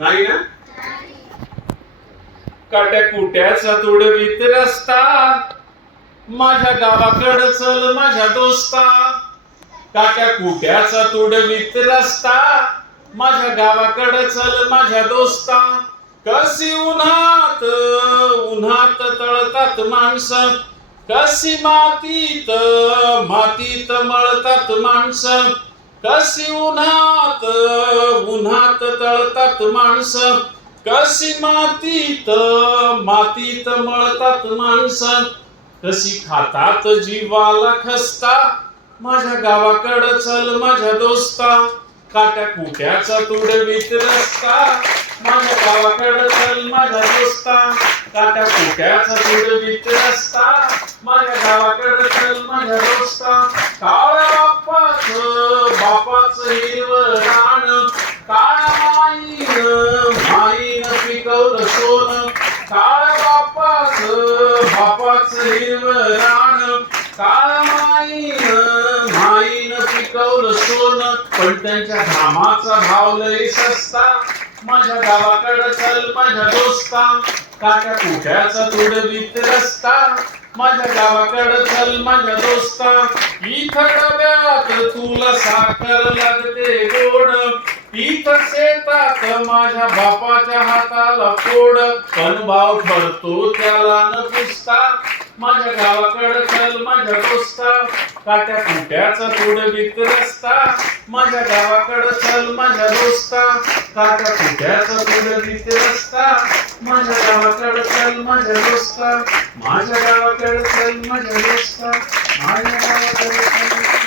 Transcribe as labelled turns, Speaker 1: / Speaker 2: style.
Speaker 1: नाही ना? काट्या कुट्याचा तुडवीत रस्ता. माझ्या गावाकडं चल माझ्या दोस्ता. काट्या कुट्याचा तुडवीत रस्ता. माझ्या गावाकडं चल माझ्या दोस्ता. कशी उन्हात उन्हात तळतात माणसं. कशी मातीत मातीत मळतात माणसं. कशी उन्हात उन्हात तळतात माणसं. कशी मातीत मातीत मळतात माणसं. कशी खातात जीवाला खसता. माझ्या गावाकडं चल माझ्या दोस्ता. काट्या कुट्याचा तुडवीत रस्ता. माझ्या गावाकडं चल माझ्या दोस्ता. काट्या कुट्याचा तुडवीत रस्ता. माझ्या गावाकडं चल माझ्या दोस्ता. बापाच हिरवं रान काळ्या माईन माईन पिकवलं सोन काळ बाप्पाच बापाच हिरवं रान काळ्या माईन माईन पिकवलं सोन. पण त्यांच्या घामाचा भाव लय सस्ता. माझ्या गावाकडं चल माझ्या दोस्ता. काट्या कुट्याचा तुडवीत रस्ता. माझ्या गावाकडं चल माझ्या दोस्ता. इथं डब्यात तुला साखर लागते गोड. इथं शेतात माझ्या बापाच्या हाताला फोड. पण भाव ठरतो त्याला न पुसता. माझ्या गावाकडं चल माझ्या दोस्ता. काट्या कुट्याचा तुडवीत रस्ता माझ्या गावाकडं चल माझ्या दोस्ता. काट्या कुट्याचा तुडवीत रस्ता माझ्या गावाकडं चल माझ्या दोस्ता. माझ्या गावाकडं चल माझ्या दोस्ता. माझ्या गावाकडं चल.